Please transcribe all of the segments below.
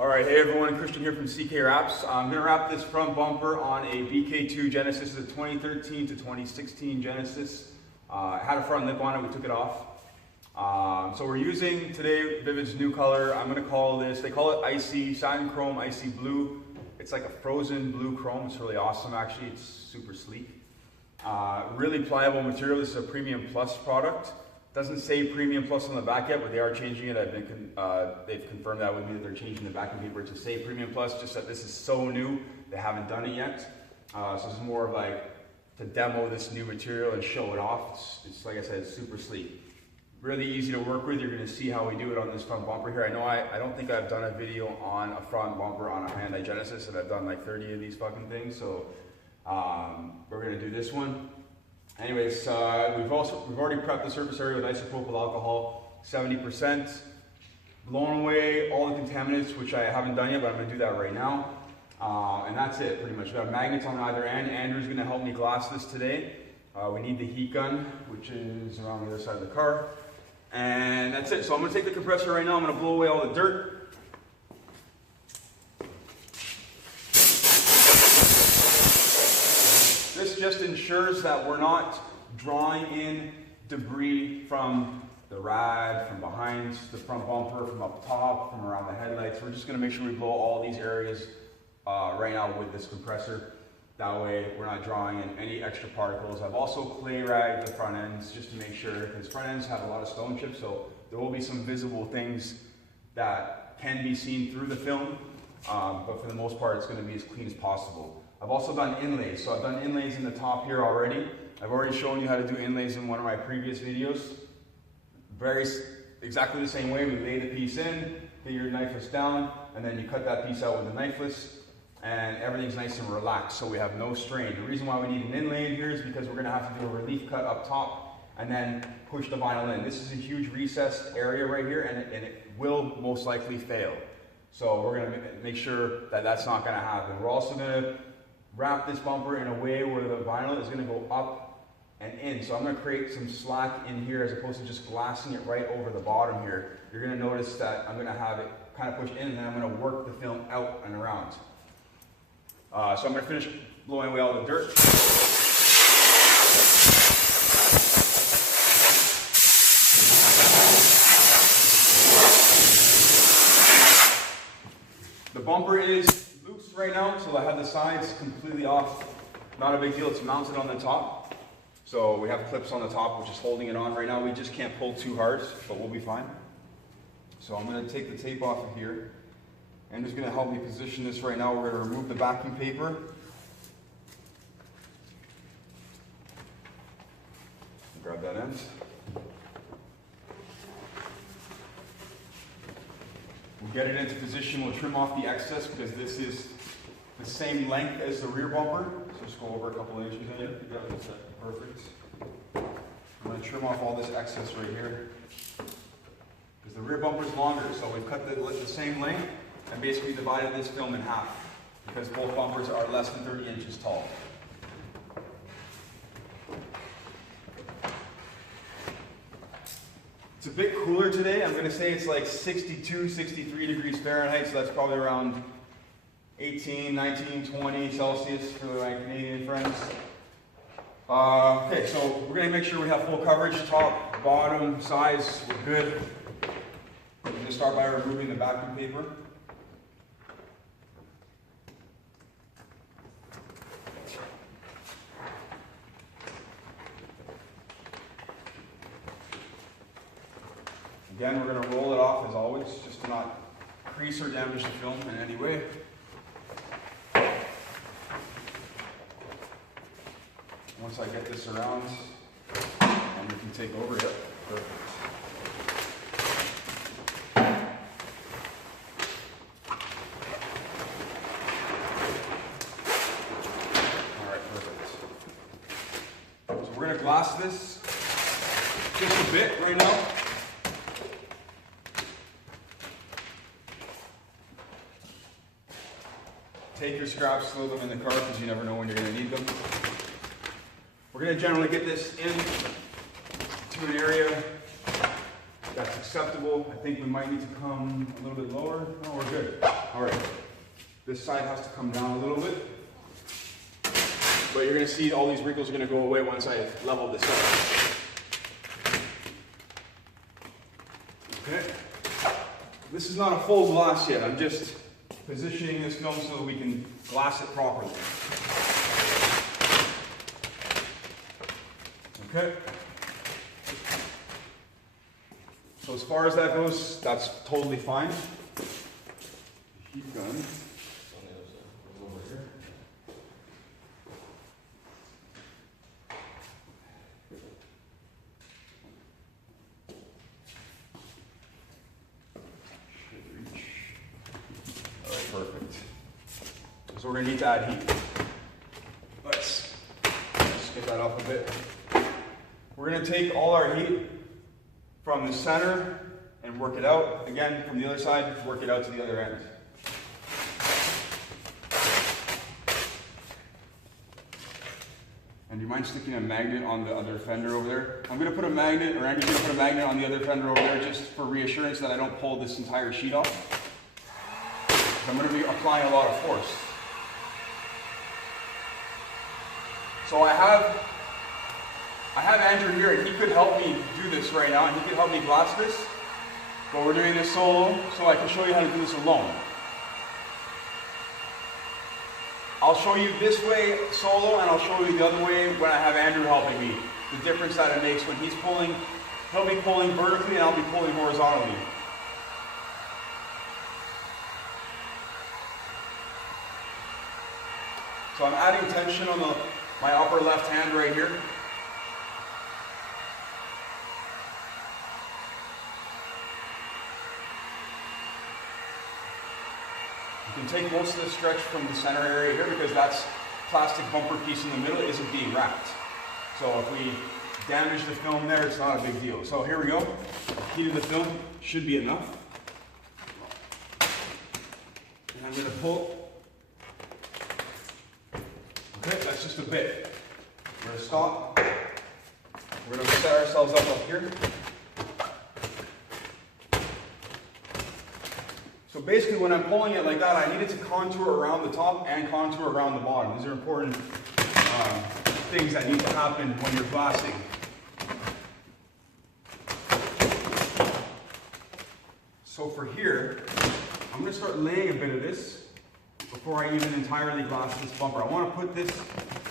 Alright, hey everyone, Christian here from CK Wraps. I'm going to wrap this front bumper on a BK2 Genesis. This is a 2013 to 2016 Genesis. It had a front lip on it, we took it off. So we're using today Vivid's new color. I'm going to call this, they call it Icy, Satin Chrome Icy Blue. It's like a frozen blue chrome. It's really awesome actually, it's super sleek. Really pliable material. This is a Premium Plus product. Doesn't say Premium Plus on the back yet, but they are changing it. They've confirmed that with me that they're changing the backing paper to say Premium Plus, just that this is so new, they haven't done it yet. So it's more of like to demo this new material and show it off. It's like I said, it's super sleek. Really easy to work with. You're going to see how we do it on this front bumper here. I know I don't think I've done a video on a front bumper on a Hyundai Genesis, and I've done like 30 of these fucking things. So we're going to do this one. Anyways, we've already prepped the surface area with isopropyl alcohol, 70%. Blown away all the contaminants, which I haven't done yet, but I'm going to do that right now. And that's it, pretty much. We've got magnets on either end. Andrew's going to help me glass this today. We need the heat gun, which is around the other side of the car. And that's it. So I'm going to take the compressor right now. I'm going to blow away all the dirt. This just ensures that we're not drawing in debris from the rad, from behind the front bumper, from up top, from around the headlights. We're just going to make sure we blow all these areas right now with this compressor. That way we're not drawing in any extra particles. I've also clay ragged the front ends just to make sure, because front ends have a lot of stone chips, so there will be some visible things that can be seen through the film, but for the most part it's going to be as clean as possible. I've also done inlays. So I've done inlays in the top here already. I've already shown you how to do inlays in one of my previous videos. Exactly the same way. We lay the piece in, get your knifeless down, and then you cut that piece out with the knifeless, and everything's nice and relaxed, so we have no strain. The reason why we need an inlay in here is because we're gonna have to do a relief cut up top and then push the vinyl in. This is a huge recessed area right here, and it will most likely fail. So we're gonna make sure that that's not gonna happen. We're also gonna wrap this bumper in a way where the vinyl is going to go up and in. So I'm going to create some slack in here as opposed to just glassing it right over the bottom here. You're going to notice that I'm going to have it kind of pushed in, and then I'm going to work the film out and around. So I'm going to finish blowing away all the dirt. The bumper is loose right now, so I have the sides completely off. Not a big deal, it's mounted on the top. So we have clips on the top, which is holding it on right now. We just can't pull too hard, but we'll be fine. So I'm going to take the tape off of here. Andrew's going to help me position this right now. We're going to remove the backing paper. Grab that end. We'll get it into position. We'll trim off the excess because this is the same length as the rear bumper. So just go over a couple inches in it. Perfect. I'm going to trim off all this excess right here because the rear bumper is longer. So we've cut the same length and basically divided this film in half because both bumpers are less than 30 inches tall. It's a bit cooler today. I'm going to say it's like 62, 63 degrees Fahrenheit, so that's probably around 18, 19, 20 Celsius for my Canadian friends. Okay, so we're going to make sure we have full coverage, top, bottom, sides, we're good. We're going to start by removing the backing paper. Again, we're going to roll it off as always, just to not crease or damage the film in any way. Once I get this around, and we can take over, yep, perfect. Alright, perfect. So we're going to glass this just a bit right now. Take your scraps, throw them in the car because you never know when you're going to need them. We're going to generally get this in to an area That's acceptable. I think we might need to come a little bit lower. No, we're good. All right. This side has to come down a little bit. But you're gonna see all these wrinkles are gonna go away once I level this up. Okay. This is not a full glass yet. I'm just positioning this film so that we can glass it properly. Okay. So as far as that goes, that's totally fine. Heat gun. Over here. Should reach. All right, perfect. So we're going to need to add heat. Let's get that off a bit. We're going to take all our heat from the center and work it out. Again, from the other side, work it out to the other end. And do you mind sticking a magnet on the other fender over there? I'm going to put a magnet, or Andy's going to put a magnet on the other fender over there just for reassurance that I don't pull this entire sheet off. I'm going to be applying a lot of force. So I have Andrew here, and he could help me do this right now, and he could help me glass this. But we're doing this solo, so I can show you how to do this alone. I'll show you this way solo, and I'll show you the other way when I have Andrew helping me. The difference that it makes when he's pulling, he'll be pulling vertically, and I'll be pulling horizontally. So I'm adding tension on my upper left hand right here. You can take most of the stretch from the center area here because that plastic bumper piece in the middle isn't being wrapped. So if we damage the film there, it's not a big deal. So here we go. Heat of the film should be enough. And I'm going to pull. Okay, that's just a bit. We're going to stop. We're going to set ourselves up here. So basically when I'm pulling it like that, I need it to contour around the top and contour around the bottom. These are important things that need to happen when you're glassing. So for here, I'm going to start laying a bit of this before I even entirely glass this bumper. I want to put this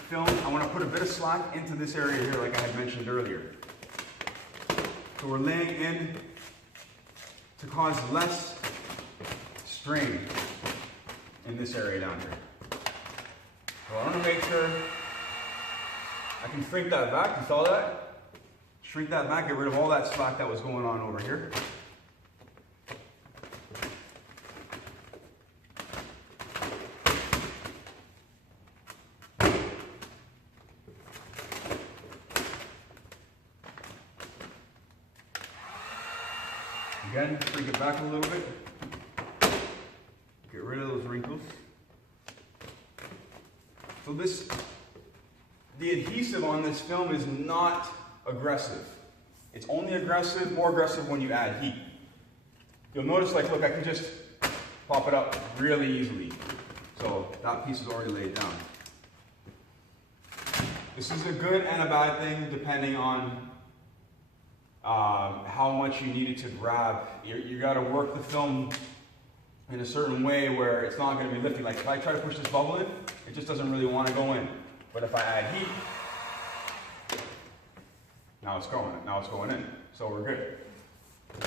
film, I want to put a bit of slack into this area here like I had mentioned earlier. So we're laying in to cause less strain in this area down here. So I want to make sure I can shrink that back. You saw that? Shrink that back, get rid of all that slack that was going on over here. Again, shrink it back a little bit. Get rid of those wrinkles. So the adhesive on this film is not aggressive. It's only aggressive, more aggressive when you add heat. You'll notice, like, look, I can just pop it up really easily. So that piece is already laid down. This is a good and a bad thing depending on how much you need it to grab. You got to work the film in a certain way where it's not going to be lifting. Like if I try to push this bubble in, it just doesn't really want to go in. But if I add heat, now it's going in. So we're good.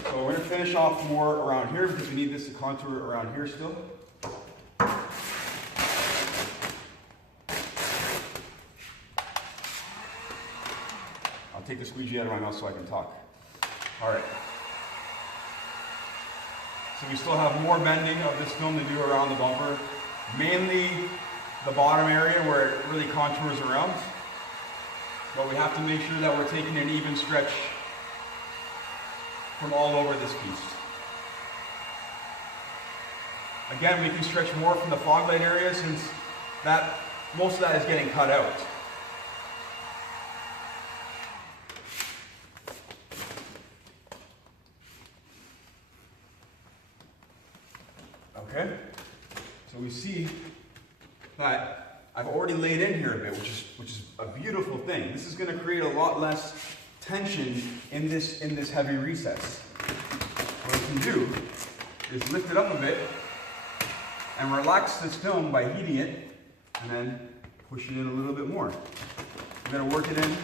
So we're going to finish off more around here because we need this to contour around here still. I'll take the squeegee out of my mouth so I can talk. All right. So we still have more bending of this film to do around the bumper. Mainly the bottom area where it really contours around. But we have to make sure that we're taking an even stretch from all over this piece. Again, we can stretch more from the fog light area since most of that is getting cut out. Okay? So we see that I've already laid in here a bit, which is a beautiful thing. This is going to create a lot less tension in this heavy recess. What I can do is lift it up a bit and relax this film by heating it and then pushing it a little bit more. I'm going to work it in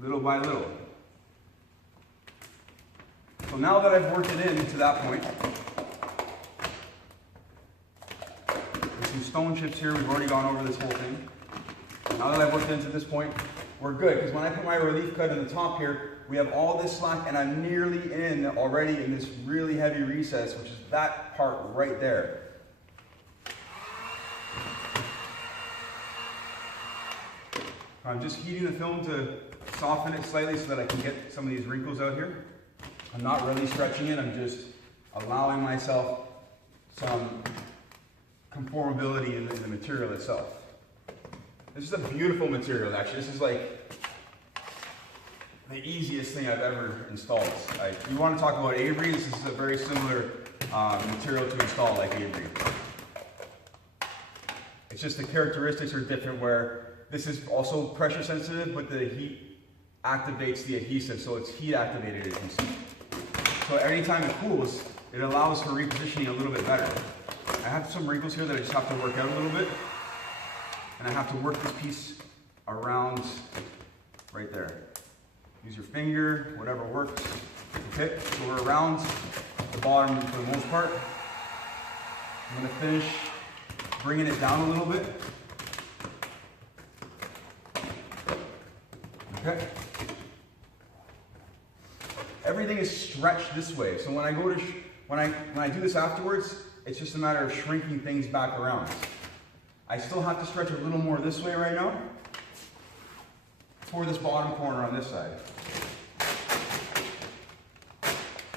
little by little. So now that I've worked it in to that point, there's some stone chips here. We've already gone over this whole thing. Now that I've worked into this point, we're good, because when I put my relief cut in the top here, we have all this slack and I'm nearly in already in this really heavy recess, which is that part right there. I'm just heating the film to soften it slightly so that I can get some of these wrinkles out here. I'm not really stretching it, I'm just allowing myself some conformability in the material itself. This is a beautiful material, actually. This is like the easiest thing I've ever installed. You want to talk about Avery, this is a very similar material to install like Avery. It's just the characteristics are different, where this is also pressure sensitive, but the heat activates the adhesive, so it's heat activated adhesive. So anytime it cools, it allows for repositioning a little bit better. I have some wrinkles here that I just have to work out a little bit, and I have to work this piece around right there. Use your finger, whatever works. Okay, so we're around the bottom for the most part. I'm going to finish bringing it down a little bit. Okay. Everything is stretched this way, so when I go to when I do this afterwards, it's just a matter of shrinking things back around. I still have to stretch a little more this way right now for this bottom corner on this side.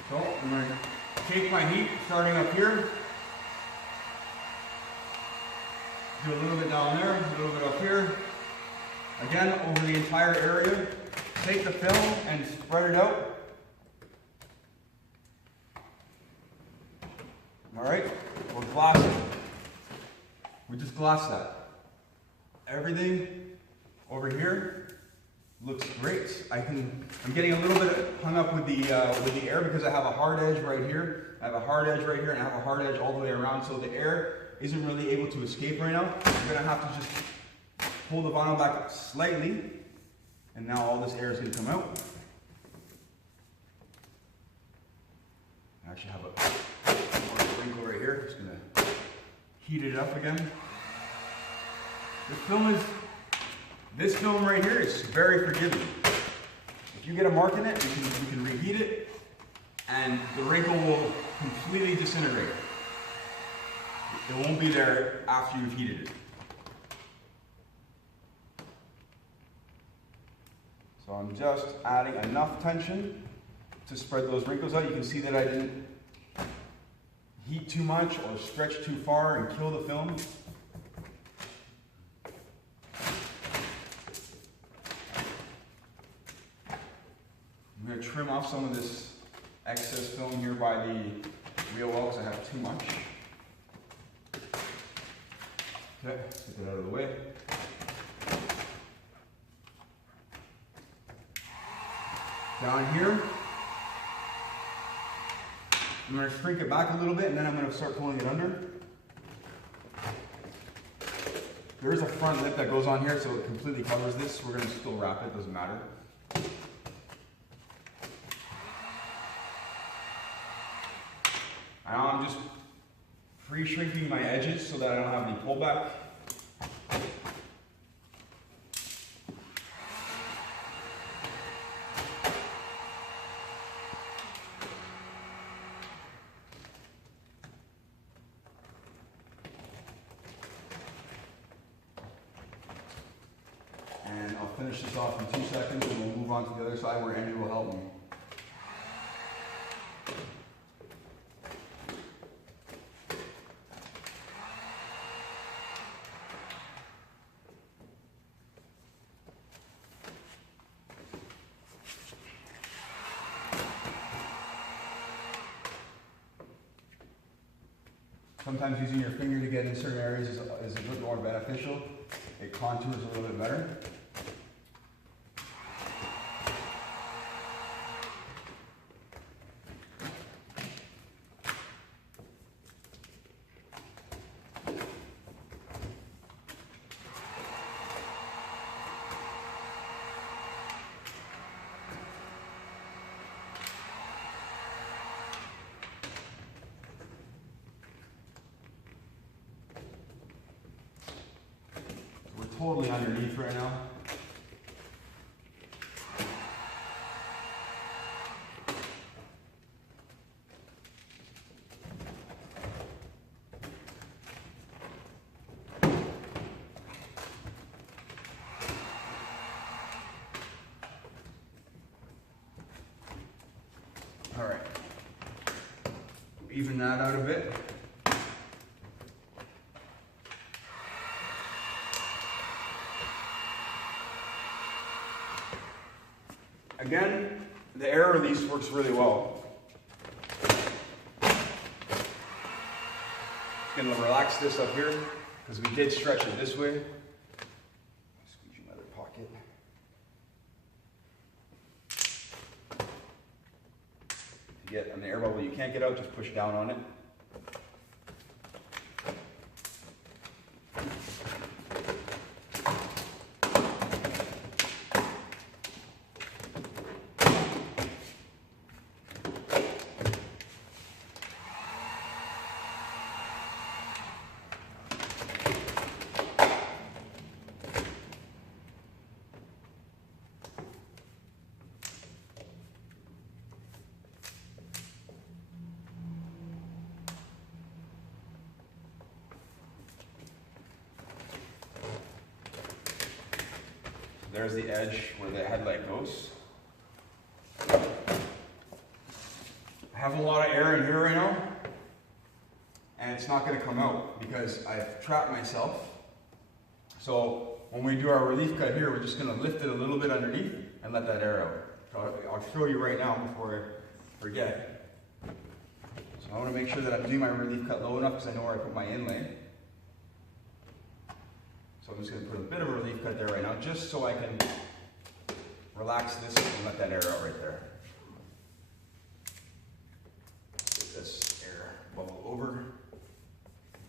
So I'm going to take my heat starting up here, do a little bit down there, a little bit up here. Again, over the entire area, take the film and spread it out. All right, we'll glass it. We just glass that. Everything over here looks great. I'm getting a little bit hung up with the air because I have a hard edge right here. I have a hard edge right here, and I have a hard edge all the way around, so the air isn't really able to escape right now. I'm gonna have to just pull the vinyl back slightly, and now all this air is going to come out. I actually have a wrinkle right here. Just going to heat it up again. This film right here is very forgiving. If you get a mark in it, you can reheat it, and the wrinkle will completely disintegrate. It won't be there after you've heated it. So I'm just adding enough tension to spread those wrinkles out. You can see that I didn't heat too much or stretch too far and kill the film. I'm going to trim off some of this excess film here by the wheel well because I have too much. Okay, let's get that out of the way. Down here, I'm going to shrink it back a little bit, and then I'm going to start pulling it under. There is a front lip that goes on here, so it completely covers this. We're going to still wrap it, doesn't matter. Now I'm just pre-shrinking my edges so that I don't have any pullback. And I'll finish this off in 2 seconds, and we'll move on to the other side where Andrew will help me. Sometimes using your finger to get in certain areas is a bit more beneficial. It contours a little bit better. Totally underneath right now. All right. Even that out a bit. Again, the air release works really well. Gonna relax this up here because we did stretch it this way. Squeeze my other pocket. If you get on the air bubble you can't get out, just push down on it. There's the edge where the headlight goes. I have a lot of air in here right now, and it's not going to come out because I've trapped myself. So when we do our relief cut here, we're just going to lift it a little bit underneath and let that air out. So I'll show you right now before I forget. So I want to make sure that I'm doing my relief cut low enough because I know where I put my inlay. So I'm just going to put a bit of a relief cut there right now, just so I can relax this and let that air out right there. Get this air bubble over.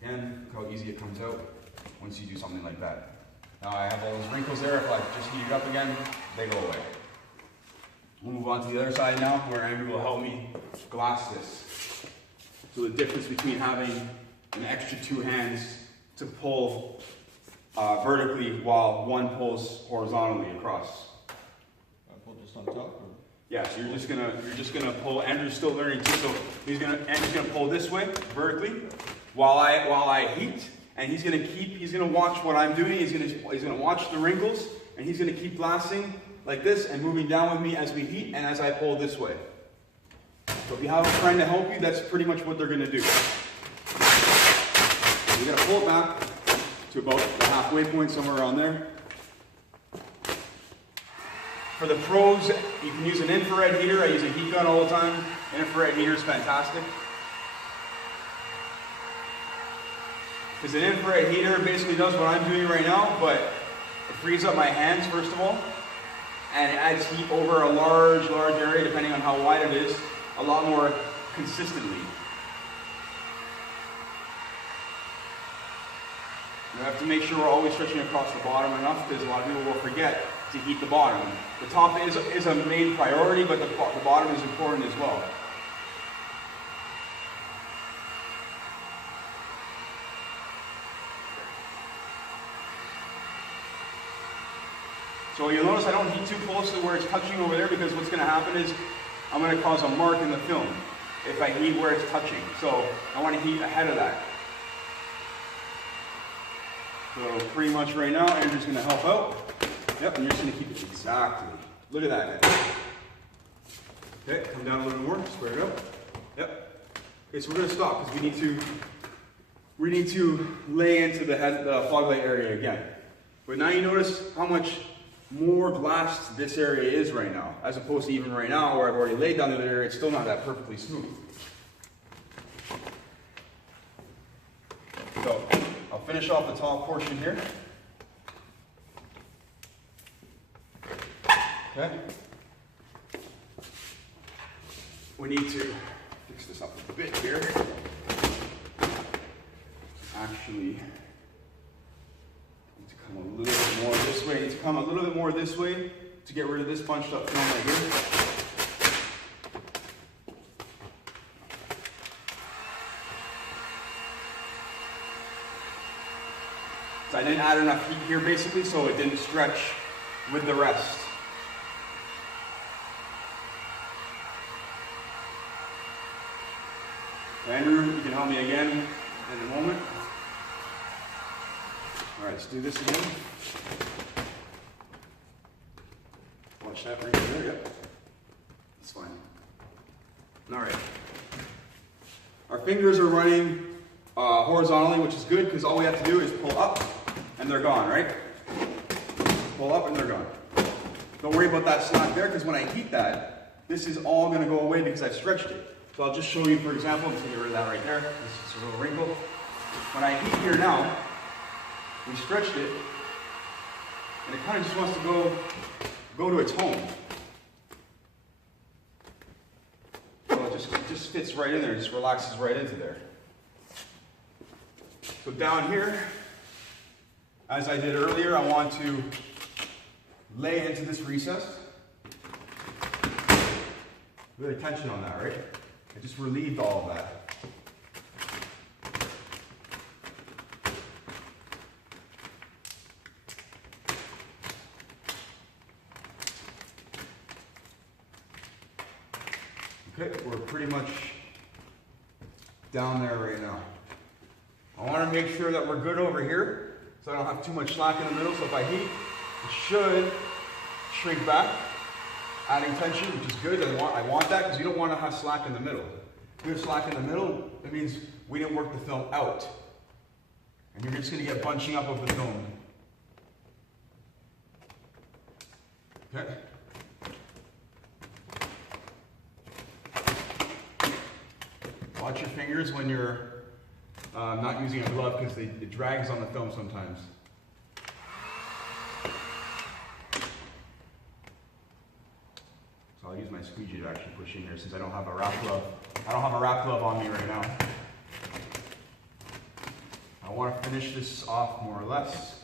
Again, look how easy it comes out once you do something like that. Now I have all those wrinkles there. If I just heat it up again, they go away. We'll move on to the other side now, where Andrew will help me glass this. So the difference between having an extra two hands to pull vertically while one pulls horizontally across. I pull just on top? Or? Yeah, so you're just gonna pull. Andrew's still learning too, so Andrew's gonna pull this way vertically while I heat, and he's gonna watch what I'm doing. He's gonna watch the wrinkles, and he's gonna keep glassing like this and moving down with me as we heat and as I pull this way. So if you have a friend to help you, that's pretty much what they're gonna do. You're gonna pull it back to about the halfway point, somewhere around there. For the pros, you can use an infrared heater. I use a heat gun all the time. An infrared heater is fantastic. Because an infrared heater basically does what I'm doing right now, but it frees up my hands, first of all, and it adds heat over a large area, depending on how wide it is, a lot more consistently. You have to make sure we're always stretching across the bottom enough, because a lot of people will forget to heat the bottom. The top is a main priority, but the bottom is important as well. So you'll notice I don't heat too close to where it's touching over there, because what's going to happen is I'm going to cause a mark in the film if I heat where it's touching. So I want to heat ahead of that. So pretty much right now, Andrew's going to help out. Yep, and you're just going to keep it exactly. Look at that. Okay, come down a little more, square it up. Yep. Okay, so we're going to stop because we need to lay into the fog light area again. But now you notice how much more glassed this area is right now, as opposed to even right now where I've already laid down the other area. It's still not that perfectly smooth. finish off the top portion here. Okay. We need to fix this up a bit here. Actually, need to come a little bit more this way. Need to come a little bit more this way to get rid of this bunched up film right here. So I didn't add enough heat here basically, so it didn't stretch with the rest. Andrew, you can help me again in a moment. All right, let's do this again. Watch that right there, yep. That's fine. All right. Our fingers are running horizontally, which is good because all we have to do is pull up and they're gone, right? Pull up and they're gone. Don't worry about that slack there because when I heat that, this is all going to go away because I've stretched it. So I'll just show you, for example, I'm just going to get rid of that right there. This is a little wrinkle. When I heat here now, we stretched it, and it kind of just wants to go to its home. So it just fits right in there, it just relaxes right into there. So down here, as I did earlier, I want to lay into this recess. Really tension on that, right? I just relieved all of that. Okay, we're pretty much down there right now. I want to make sure that we're good over here, so I don't have too much slack in the middle. So if I heat, it should shrink back, adding tension, which is good. I want that because you don't want to have slack in the middle. If you have slack in the middle, it means we didn't work the film out. And you're just going to get bunching up of the film. Okay. Watch your fingers when you're not using a glove because it drags on the film sometimes. So I'll use my squeegee to actually push in here since I don't have a wrap glove. I don't have a wrap glove on me right now. I want to finish this off more or less.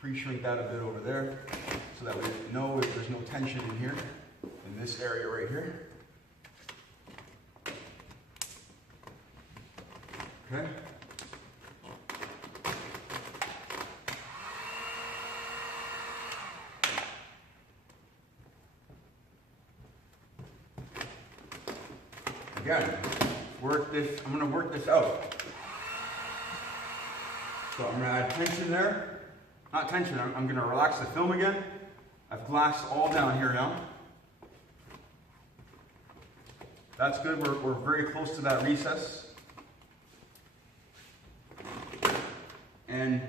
Pre-shrink that a bit over there so that we know if there's no tension in here, in this area right here. Okay. Again, I'm going to work this out. So I'm going to add tension there. Not tension, I'm going to relax the film again. I've glassed all down here now. That's good, we're very close to that recess. And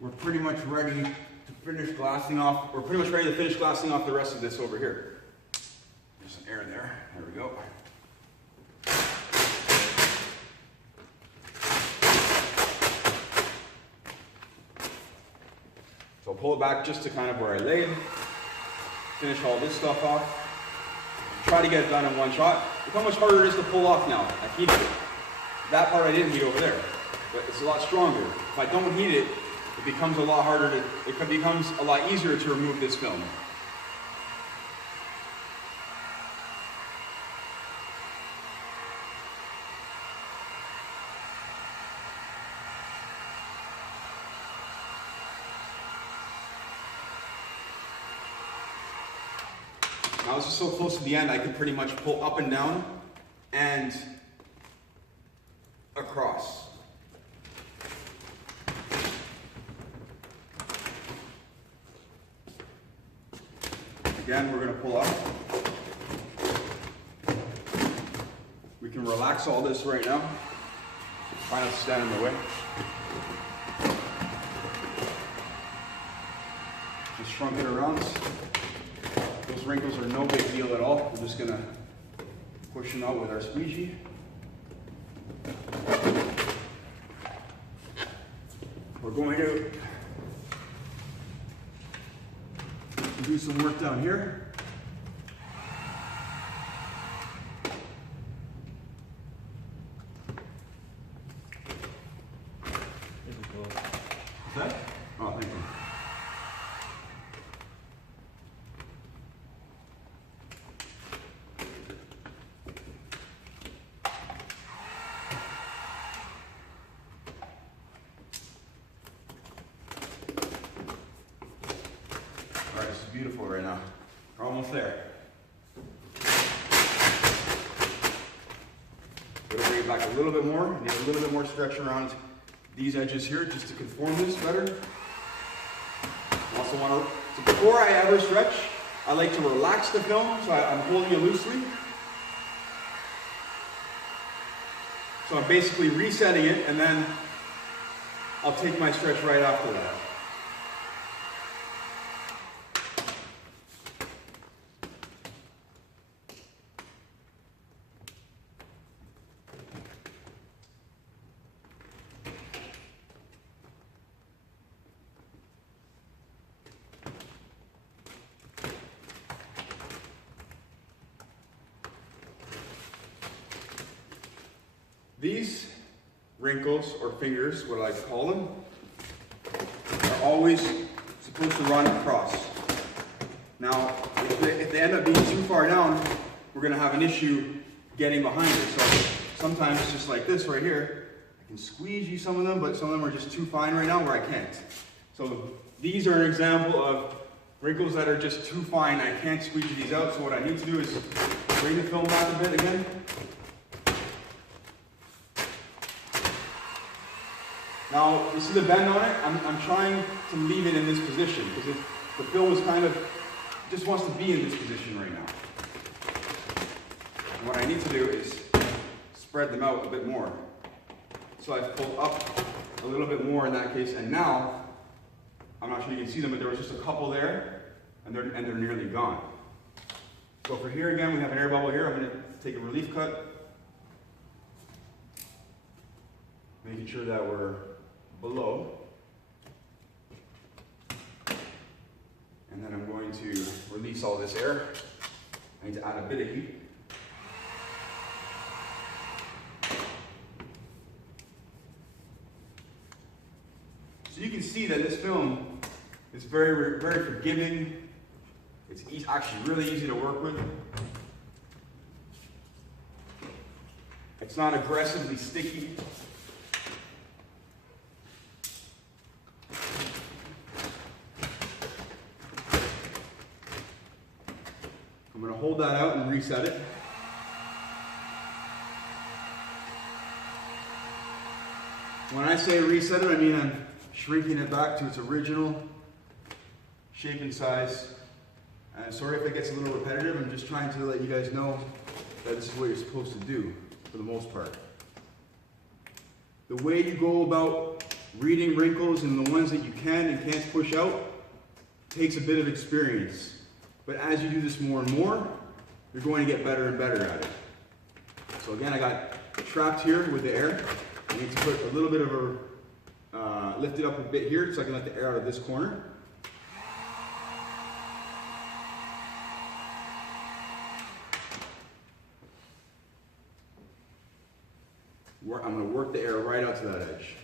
we're pretty much ready to finish glassing off, we're pretty much ready to finish glassing off the rest of this over here. There's some air there, there we go. So I'll pull it back just to kind of where I laid, finish all this stuff off, try to get it done in one shot. Look how much harder it is to pull off now. I heated it. That part I didn't heat over there, but it's a lot stronger. If I don't heat it, it becomes a lot harder it becomes a lot easier to remove this film. Now this is so close to the end, I could pretty much pull up and down and across. Again, we're going to pull up. We can relax all this right now. Try not to stand in the way. Just shrunk it around. Those wrinkles are no big deal at all. We're just gonna push them out with our squeegee. We're going to do some work down here. What's that? Oh, thank you. All right, this is beautiful right now. We're almost there. We're going to bring it back a little bit more. Need a little bit more stretch around these edges here just to conform this better. Also want to, so before I ever stretch, I like to relax the film, so I'm holding it loosely. So I'm basically resetting it, and then I'll take my stretch right after that. These wrinkles, or fingers, what I like to call them, are always supposed to run across. Now, if they end up being too far down, we're going to have an issue getting behind it. So sometimes it's just like this right here. I can squeegee some of them, but some of them are just too fine right now where I can't. So these are an example of wrinkles that are just too fine. I can't squeegee these out, so what I need to do is bring the film back a bit again. Now, you see the bend on it? I'm trying to leave it in this position because the film is kind of, just wants to be in this position right now. And what I need to do is spread them out a bit more. So I've pulled up a little bit more in that case, and now, I'm not sure you can see them, but there was just a couple there, and they're nearly gone. So for here again, we have an air bubble here. I'm going to take a relief cut, making sure that we're below. And then I'm going to release all this air. I need to add a bit of heat. So you can see that this film is very, very forgiving. It's actually really easy to work with. It's not aggressively sticky. I'm going to hold that out and reset it. When I say reset it, I mean I'm shrinking it back to its original shape and size. And sorry if it gets a little repetitive, I'm just trying to let you guys know that this is what you're supposed to do for the most part. The way you go about reading wrinkles and the ones that you can and can't push out takes a bit of experience. But as you do this more and more, you're going to get better and better at it. So again, I got trapped here with the air. I need to put a little bit of a, lift it up a bit here so I can let the air out of this corner. I'm going to work the air right out to that edge.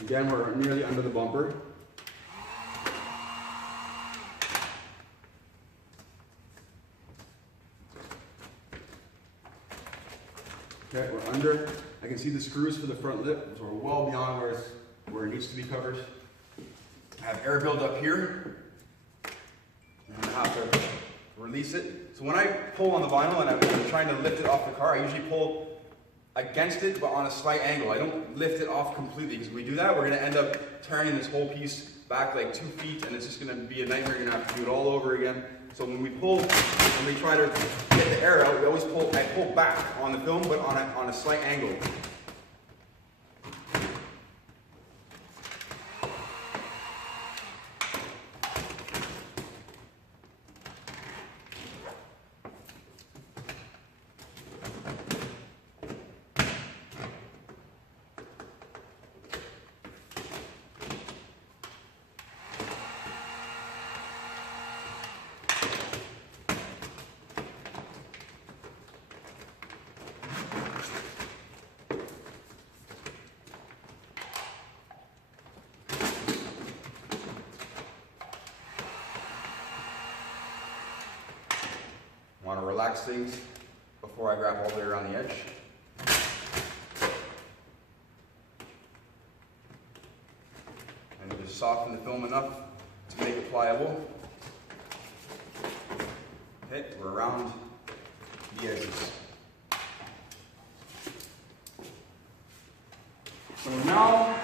Again, we're nearly under the bumper. Okay, we're under. I can see the screws for the front lip, so we're well beyond where it needs to be covered. I have air build up here. and I have to release it. So when I pull on the vinyl and I'm trying to lift it off the car, I usually pull against it, but on a slight angle. I don't lift it off completely, because if we do that, we're going to end up tearing this whole piece back like 2 feet, and it's just going to be a nightmare. You're going to have to do it all over again. So when we try to get the air out, I pull back on the film, but on a slight angle. Want to relax things before I grab all the way around the edge. And just soften the film enough to make it pliable. Okay, we're around the edges. So now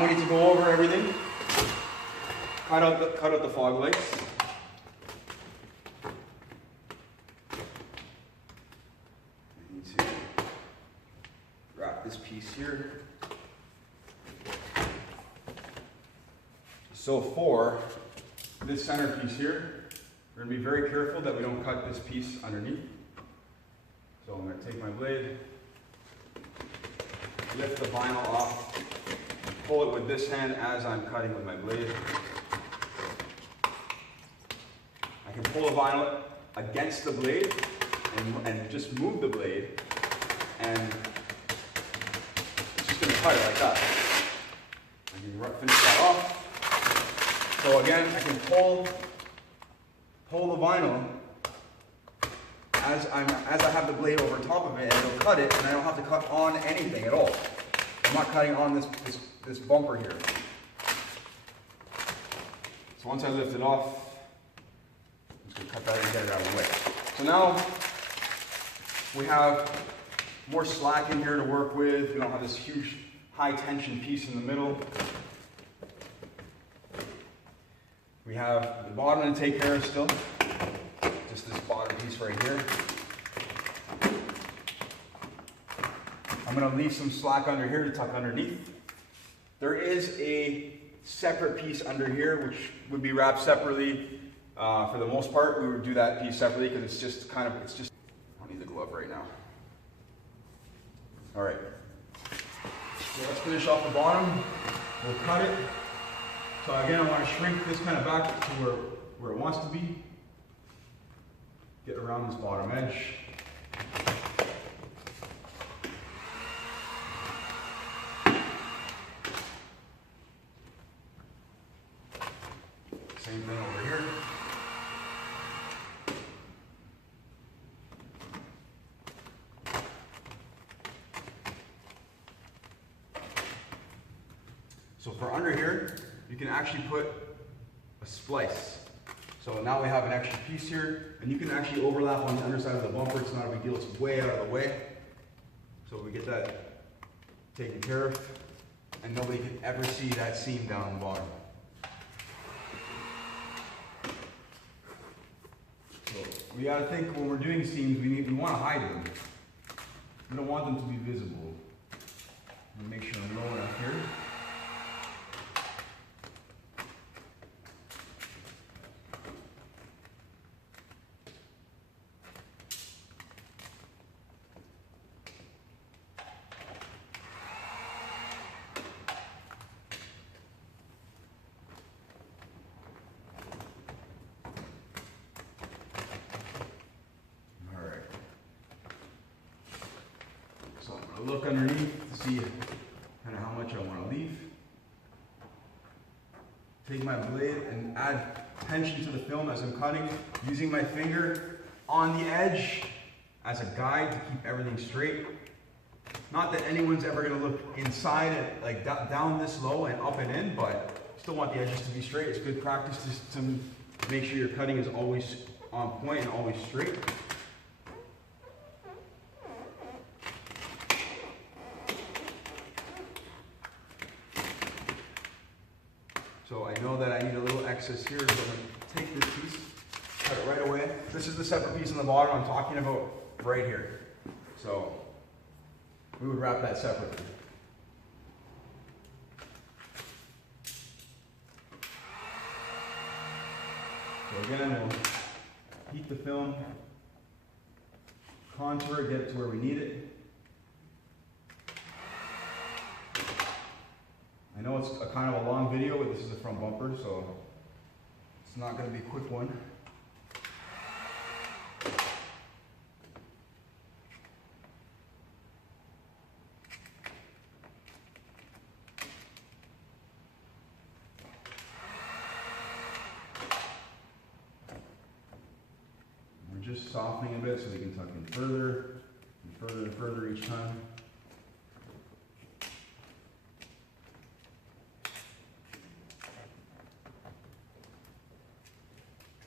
we need to go over everything. Cut out the fog lights. I need to wrap this piece here. So for this center piece here, we're going to be very careful that we don't cut this piece underneath. So I'm going to take my blade, lift the vinyl off, and pull it with this hand as I'm cutting with my blade. I can pull the vinyl against the blade and just move the blade, and it's just going to cut it like that. I can finish that off. So again, I can pull the vinyl as I have the blade over top of it, and it'll cut it, and I don't have to cut on anything at all. I'm not cutting on this bumper here. So once I lift it off, cut that and get it out of the way. So now we have more slack in here to work with. We don't have this huge high tension piece in the middle. We have the bottom to take care of still. Just this bottom piece right here. I'm going to leave some slack under here to tuck underneath. There is a separate piece under here which would be wrapped separately. For the most part, we would do that piece separately because it's just, I don't need the glove right now. All right, so let's finish off the bottom. We'll cut it. So again, I want to shrink this kind of back to where it wants to be. Get around this bottom edge. Same thing over here. So for under here, you can actually put a splice. So now we have an extra piece here, and you can actually overlap on the underside of the bumper. It's not a big deal, it's way out of the way. So we get that taken care of, and nobody can ever see that seam down the bottom. So we gotta think when we're doing seams, we want to hide them. We don't want them to be visible. I'm gonna make sure I'm low enough here. Look underneath to see kind of how much I want to leave. Take my blade and add tension to the film as I'm cutting, using my finger on the edge as a guide to keep everything straight. Not that anyone's ever going to look inside it, like down this low and up and in, but still want the edges to be straight. It's good practice to make sure your cutting is always on point and always straight. So I know that I need a little excess here, so I'm going to take this piece, cut it right away. This is the separate piece on the bottom I'm talking about right here. So we would wrap that separately. So again, we'll heat the film, contour it, get it to where we need it. I know it's a kind of a long video, but this is a front bumper, so it's not going to be a quick one. We're just softening a bit so we can tuck in further and further and further each time.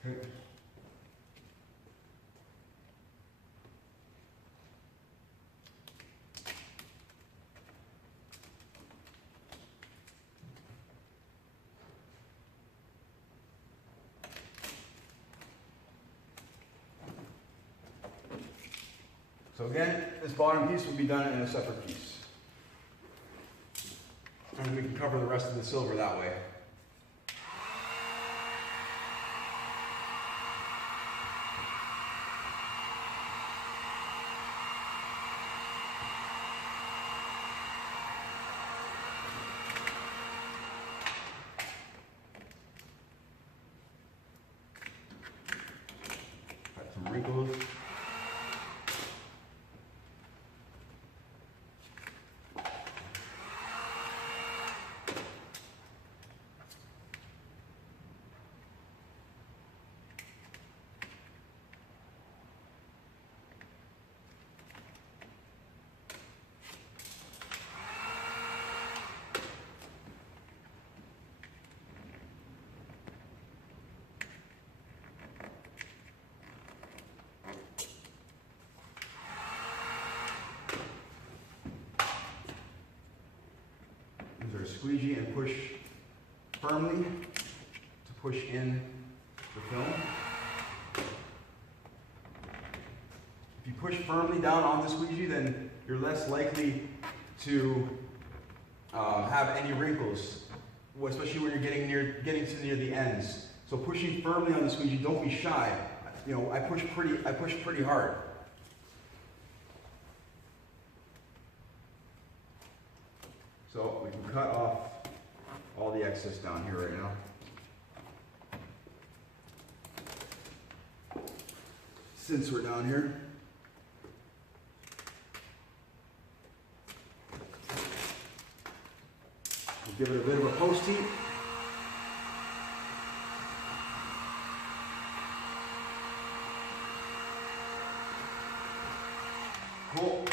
Okay. So again, this bottom piece will be done in a separate piece. And we can cover the rest of the silver that way. Got some wrinkles. Squeegee and push firmly to push in the film. If you push firmly down on the squeegee, then you're less likely to have any wrinkles, especially when you're getting to near the ends. So pushing firmly on the squeegee, don't be shy. You know, I push pretty hard. So we can cut off all the excess down here right now. Since we're down here. We'll give it a bit of a post heat. Cool.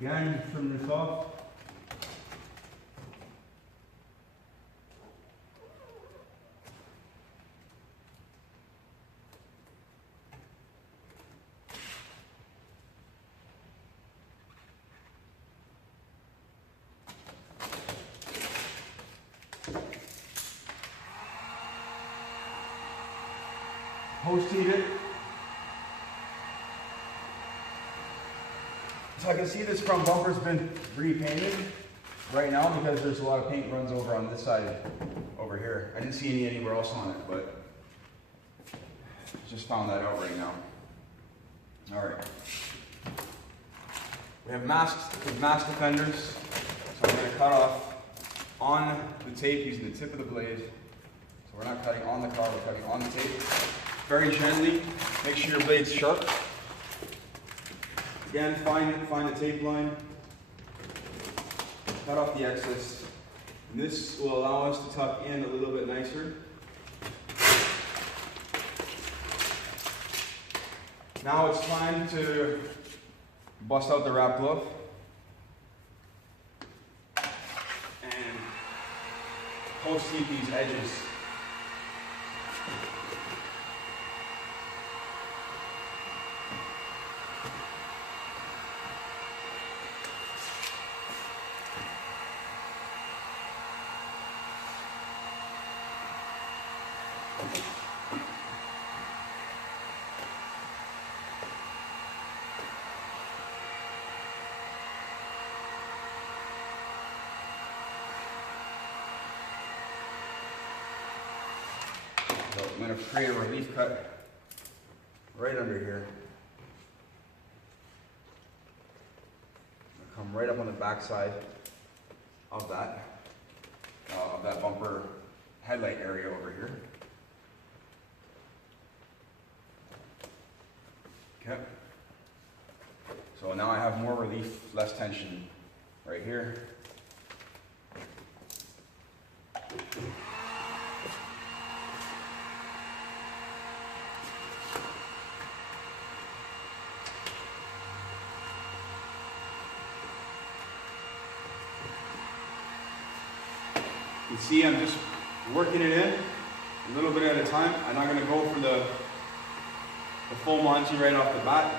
Again, trim this off. Post heat it. So I can see this front bumper's been repainted right now because there's a lot of paint runs over on this side over here. I didn't see any anywhere else on it, but just found that out right now. All right. We have mask defenders, so I'm going to cut off on the tape using the tip of the blade. So we're not cutting on the car, we're cutting on the tape. Very gently, make sure your blade's sharp. Again, find the tape line, cut off the excess. And this will allow us to tuck in a little bit nicer. Now it's time to bust out the wrap glove and post heat these edges. So I'm going to create a relief cut right under here. Come right up on the back side of that bumper headlight area over here. Okay. So now I have more relief, less tension right here. You can see I'm just working it in a little bit at a time. I'm not going to go for the full Monty right off the bat.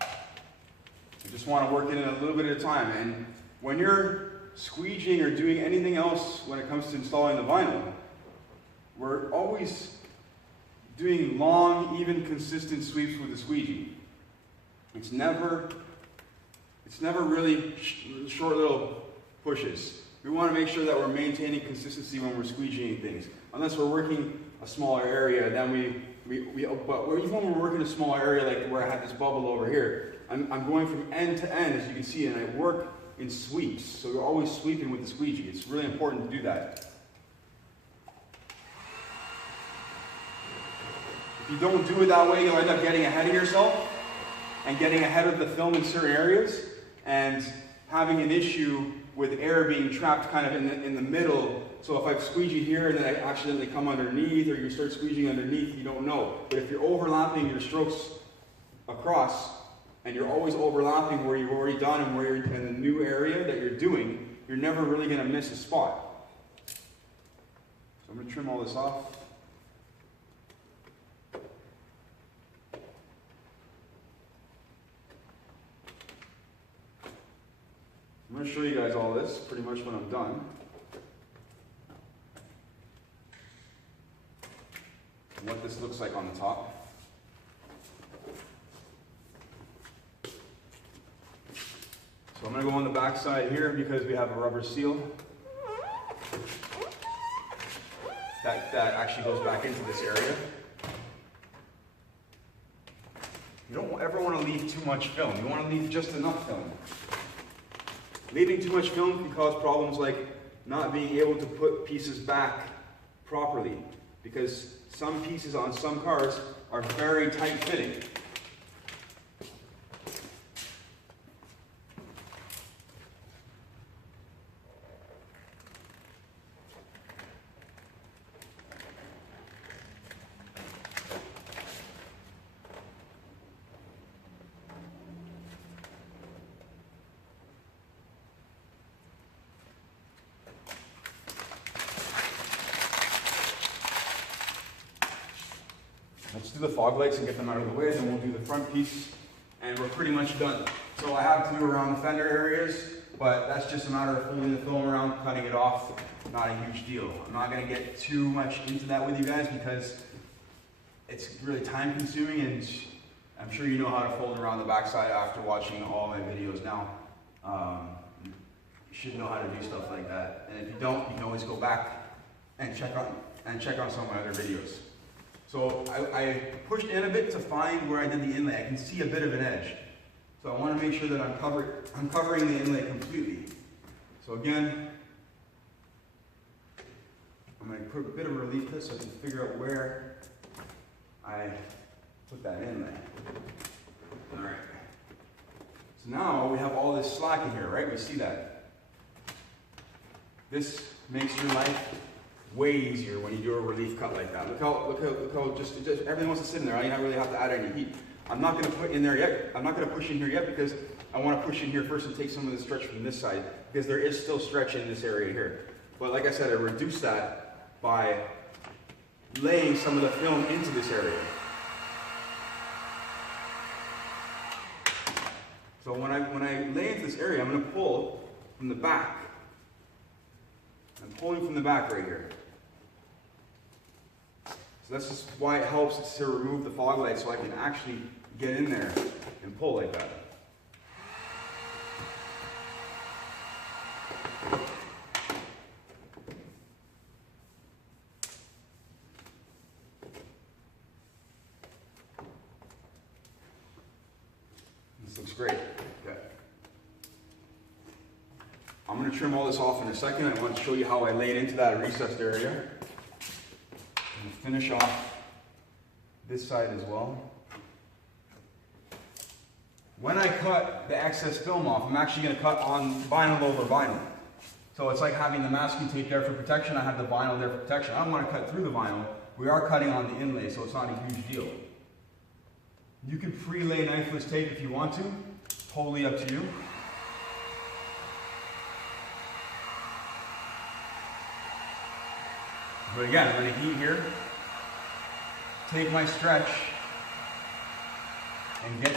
I just want to work it in a little bit at a time. And when you're squeegeeing or doing anything else when it comes to installing the vinyl, we're always doing long, even, consistent sweeps with the squeegee. It's never really short little pushes. We want to make sure that we're maintaining consistency when we're squeegeeing things. Unless we're working a smaller area, then but even when we're working a smaller area, like where I have this bubble over here, I'm going from end to end, as you can see, and I work in sweeps. So we're always sweeping with the squeegee. It's really important to do that. If you don't do it that way, you'll end up getting ahead of yourself and getting ahead of the film in certain areas and having an issue with air being trapped kind of in the middle. So if I squeegee here and then I accidentally come underneath, or you start squeegeeing underneath, you don't know. But if you're overlapping your strokes across, and you're always overlapping where you've already done and where you're in the new area that you're doing, you're never really going to miss a spot. So I'm going to trim all this off. I'm going to show you guys all this pretty much when I'm done. And what this looks like on the top. So I'm going to go on the back side here because we have a rubber seal. That actually goes back into this area. You don't ever want to leave too much film. You want to leave just enough film. Leaving too much film can cause problems like not being able to put pieces back properly, because some pieces on some cars are very tight fitting. Let's do the fog lights and get them out of the way, then we'll do the front piece, and we're pretty much done. So I have to do around the fender areas, but that's just a matter of folding the film around, cutting it off. Not a huge deal. I'm not going to get too much into that with you guys because it's really time consuming, and I'm sure you know how to fold around the backside after watching all my videos now. You should know how to do stuff like that. And if you don't, you can always go back and check on some of my other videos. So I pushed in a bit to find where I did the inlay. I can see a bit of an edge. So I want to make sure that I'm covering the inlay completely. So again, I'm going to put a bit of a relief cut so I can figure out where I put that inlay. All right. So now we have all this slack in here, right? We see that. This makes your life way easier when you do a relief cut like that. Look how just everything wants to sit in there. I don't really have to add any heat. I'm not going to put in there yet. I'm not going to push in here yet because I want to push in here first and take some of the stretch from this side because there is still stretch in this area here. But like I said, I reduced that by laying some of the film into this area. So when I lay into this area, I'm going to pull from the back. I'm pulling from the back right here. So that's just why it helps to remove the fog light so I can actually get in there and pull like that. This looks great. Okay. I'm going to trim all this off in a second. I want to show you how I laid into that recessed area. And finish off this side as well. When I cut the excess film off, I'm actually going to cut on vinyl over vinyl. So it's like having the masking tape there for protection. I have the vinyl there for protection. I don't want to cut through the vinyl. We are cutting on the inlay, so it's not a huge deal. You can pre-lay knifeless tape if you want to. Totally up to you. But again, I'm going to heat here, take my stretch, and get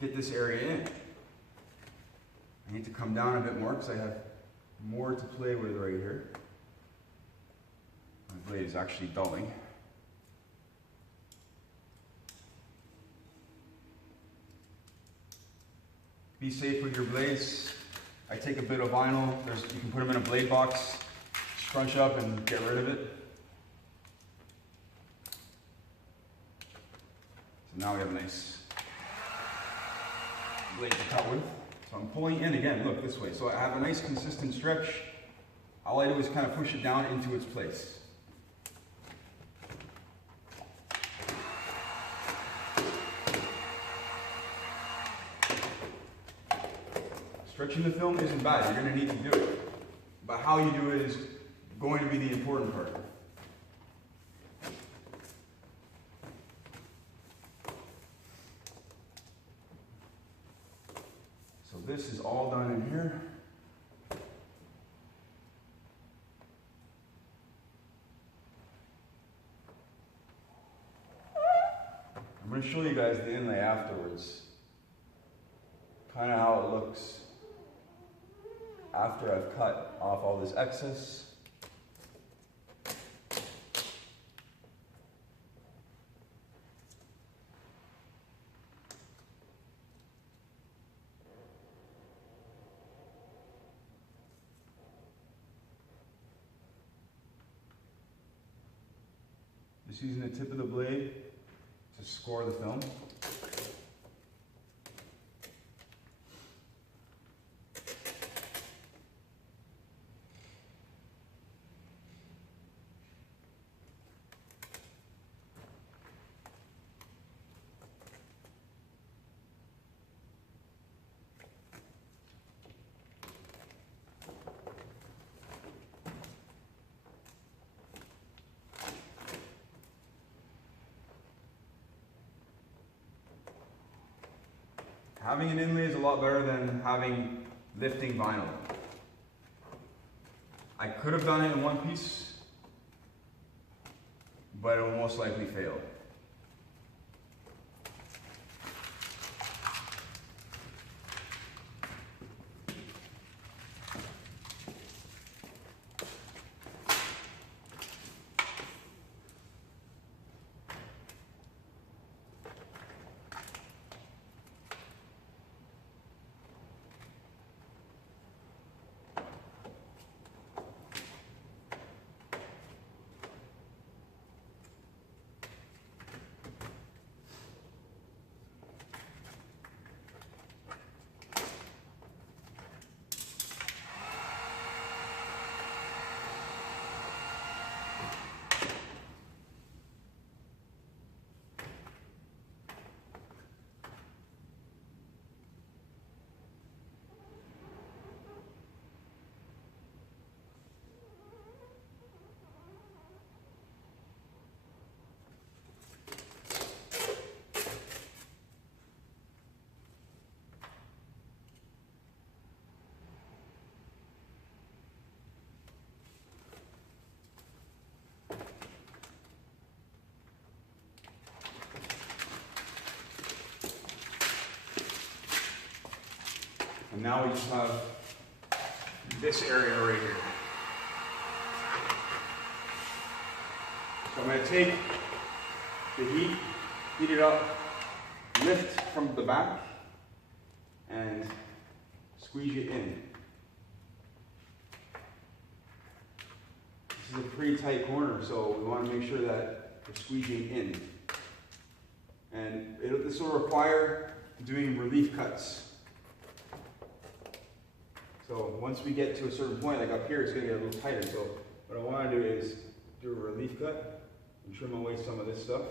this area in. I need to come down a bit more because I have more to play with right here. My blade is actually dulling. Be safe with your blades. I take a bit of vinyl. You can put them in a blade box, scrunch up and get rid of it. So now we have a nice blade to cut with. So I'm pulling in again, look this way. So I have a nice consistent stretch. All I do is kind of push it down into its place. Stretching the film isn't bad, you're going to need to do it. But how you do it is going to be the important part. So this is all done in here. I'm going to show you guys the inlay afterwards. Kind of how it looks after I've cut off all this excess. Just using the tip of the blade to score the film. Having an inlay is a lot better than having lifting vinyl. I could have done it in one piece, but it will most likely fail. And now we just have this area right here. So I'm going to take the heat it up, lift from the back, and squeeze it in. This is a pretty tight corner, so we want to make sure that we're squeezing in. And this will require doing relief cuts. So once we get to a certain point, like up here, it's going to get a little tighter. So what I want to do is do a relief cut and trim away some of this stuff.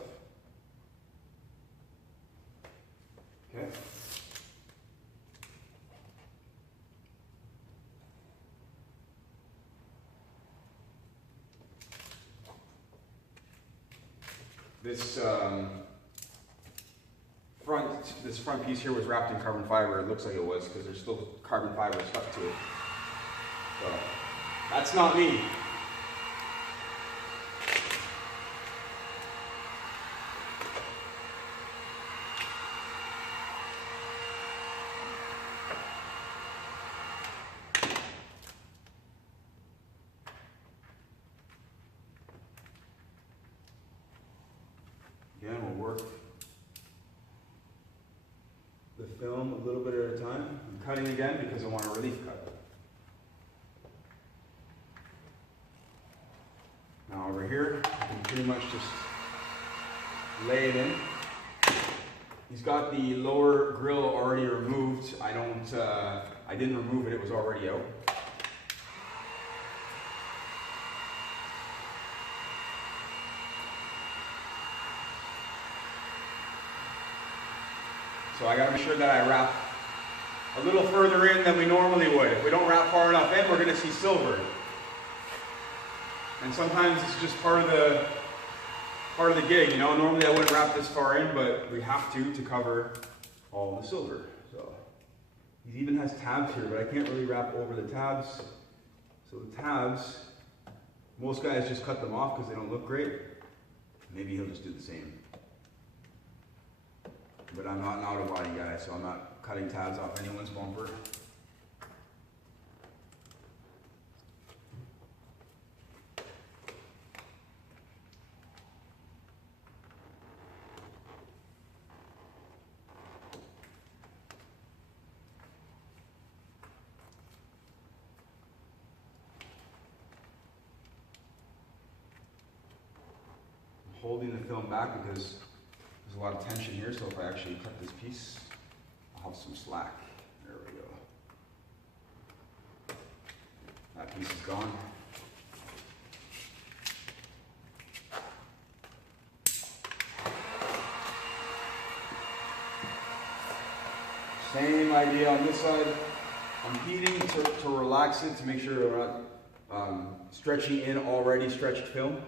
Okay. This front piece here was wrapped in carbon fiber. It looks like it was because there's still carbon fiber stuck to it. So that's not me. Again, we'll work the film a little bit at a time. I'm cutting again because I want a relief cut. Now over here, I can pretty much just lay it in. He's got the lower grill already removed. I didn't remove it, it was already out. So I gotta make sure that I wrap a little further in than we normally would. If we don't wrap far enough in, we're gonna see silver. And sometimes it's just part of the gig, you know. Normally I wouldn't wrap this far in, but we have to cover all the silver. So he even has tabs here, but I can't really wrap over the tabs. So the tabs, most guys just cut them off because they don't look great. Maybe he'll just do the same. But I'm not an auto body guy, so I'm not cutting tabs off anyone's bumper. I'm holding the film back because there's a lot of tension here, so if I actually cut this piece, I'll have some slack. There we go. That piece is gone. Same idea on this side. I'm heating to relax it, to make sure we're not stretching in already stretched film.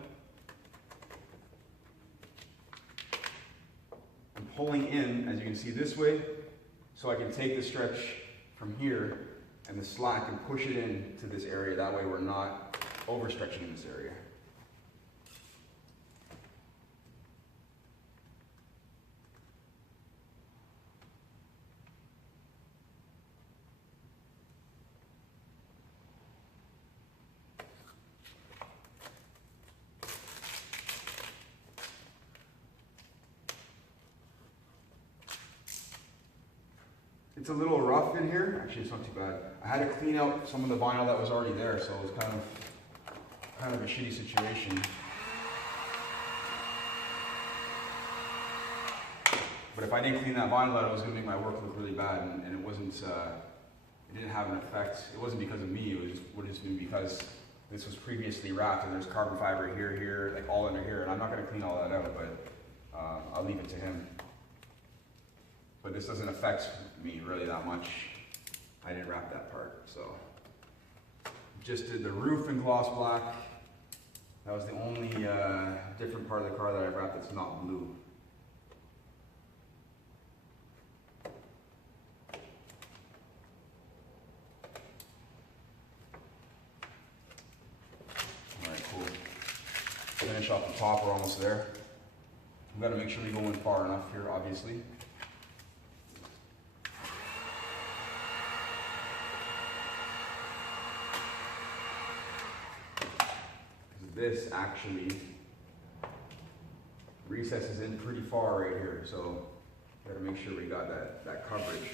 Pulling in, as you can see, this way, so I can take the stretch from here and the slack and push it in to this area. That way we're not overstretching in this area. It's a little rough in here. Actually, it's not too bad. I had to clean out some of the vinyl that was already there, so it was kind of a shitty situation. But if I didn't clean that vinyl out, it was going to make my work look really bad, and it wasn't. It didn't have an effect. It wasn't because of me. It would have been because this was previously wrapped, and there's carbon fiber here, like all under here, and I'm not going to clean all that out, but I'll leave it to him. But this doesn't affect me really that much. I didn't wrap that part, so. Just did the roof in gloss black. That was the only different part of the car that I wrapped that's not blue. All right, cool. Finish off the top, we're almost there. We've got to make sure we go in far enough here, obviously. this actually recesses in pretty far right here, so gotta make sure we got that coverage.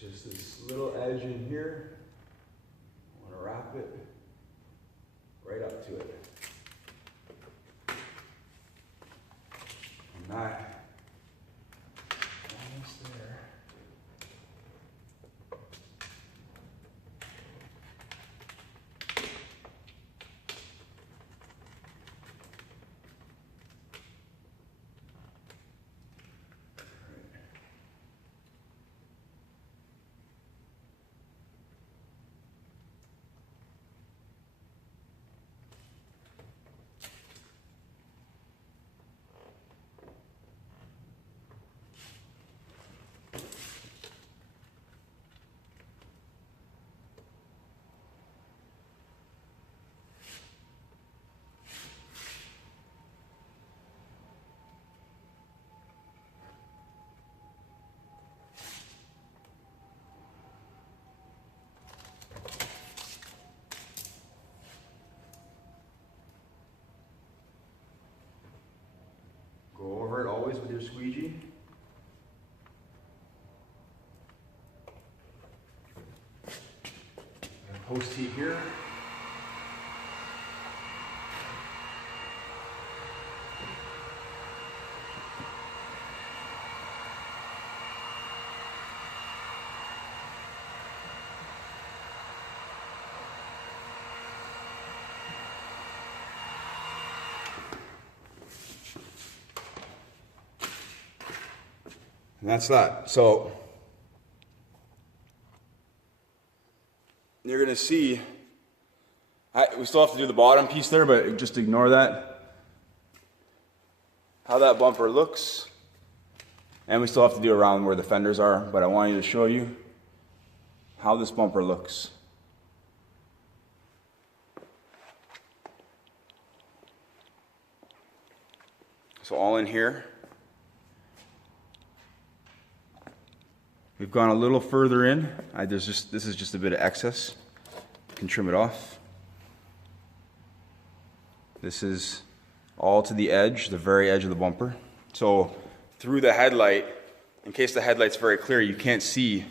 Just this little edge in here. I want to wrap it right up to it. And that, almost there. Go over it always with your squeegee. And post heat here. And that's that. So you're gonna see, we still have to do the bottom piece there, but just ignore that. How that bumper looks. And we still have to do around where the fenders are, but I wanted to show you how this bumper looks. So all in here. We've gone a little further in. This is just a bit of excess. You can trim it off. This is all to the edge, the very edge of the bumper. So through the headlight, in case the headlight's very clear, you can't see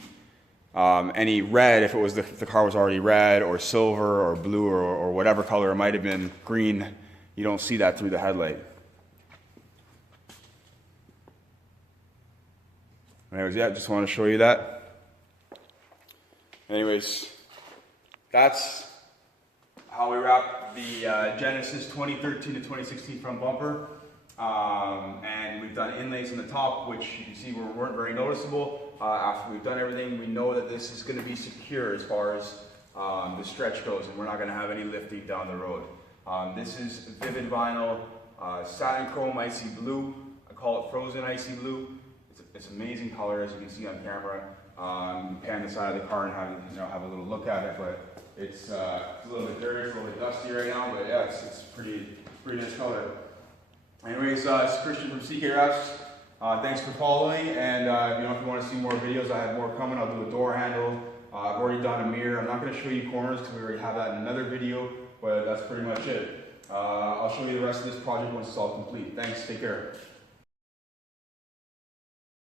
any red if it was if the car was already red or silver or blue or whatever color it might have been, green. You don't see that through the headlight. Anyways, yeah, just want to show you that. Anyways, that's how we wrap the Genesis 2013 to 2016 front bumper. And we've done inlays on the top, which you can see weren't very noticeable. After we've done everything, we know that this is going to be secure as far as the stretch goes, and we're not going to have any lifting down the road. This is Vivid Vinyl Satin Chrome Icy Blue. I call it Frozen Icy Blue. It's amazing color, as you can see on camera. Pan the side of the car and have a little look at it, but it's a little bit dirty, it's a little bit dusty right now, but yeah, it's pretty nice color. Anyways, it's Christian from CK Wraps. Thanks for following, and if you want to see more videos, I have more coming. I'll do a door handle. I've already done a mirror. I'm not going to show you corners because we already have that in another video, but that's pretty much it. I'll show you the rest of this project once it's all complete. Thanks, take care.